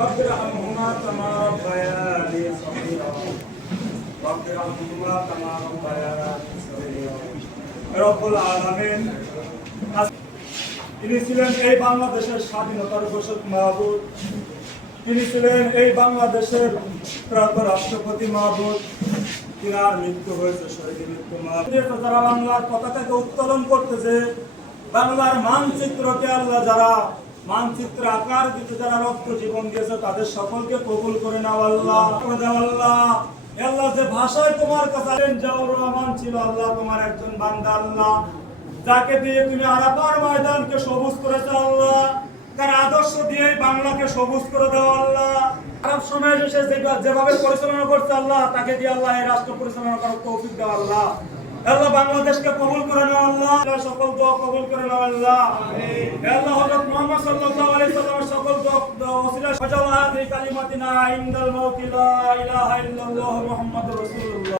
رب ارحمهما كما ربياني صغيرا رب ارحمهما كما ربياني صغيرا রব্বুল আলামিন তিনি ছিলেন এই বাংলাদেশের স্বাধীনতার ঘোষক মাহবুব, তিনি ছিলেন এই বাংলাদেশের প্রাক্তন রাষ্ট্রপতি মাহবুব, তিনার মৃত্যু হয়েছে শহীদ মৃত্যু মাহবুব। যারা বাংলার পতাকাকে উত্তোলন করতেছে, বাংলার মানচিত্রকে আল্লাহ যারা মানচিত্র আকার দিতে যারা রক্ত জীবন দিয়েছে তাদের সকলকে কবুল করে নাও আল্লাহ। আল্লাহ আল্লাহ যে ভাষায় তোমার কাছে জাওর রহমান ছিল আল্লাহ তোমার একজন বান্দা আল্লাহ, যাকে দিয়ে তুমি আরাফার ময়দানকে সবুজ করেছো আল্লাহ, তার আদর্শ দিয়ে বাংলাকে সবুজ করে দাও আল্লাহ। আরব সময় এসে যেভাবে পরিচালনা করছে আল্লাহ, তাকে দিয়ে আল্লাহ এই রাষ্ট্র পরিচালনা করার তৌফিক দাও আল্লাহ। আল্লাহ বাংলাদেশকে কবুল করে নাও আল্লাহ, সকল দোয়া কবুল করে নাও আল্লাহ। আমিন। আল্লাহ হযরত মুহাম্মদ সাল্লাল্লাহু আলাইহি সাল্লামের সকল দোয়া ওসিলা ফাজাল হাযিহি কালিমাতিনা ইনদাল মাউতি লা ইলাহা ইল্লাল্লাহু মুহাম্মাদুর রাসূলুল্লাহ।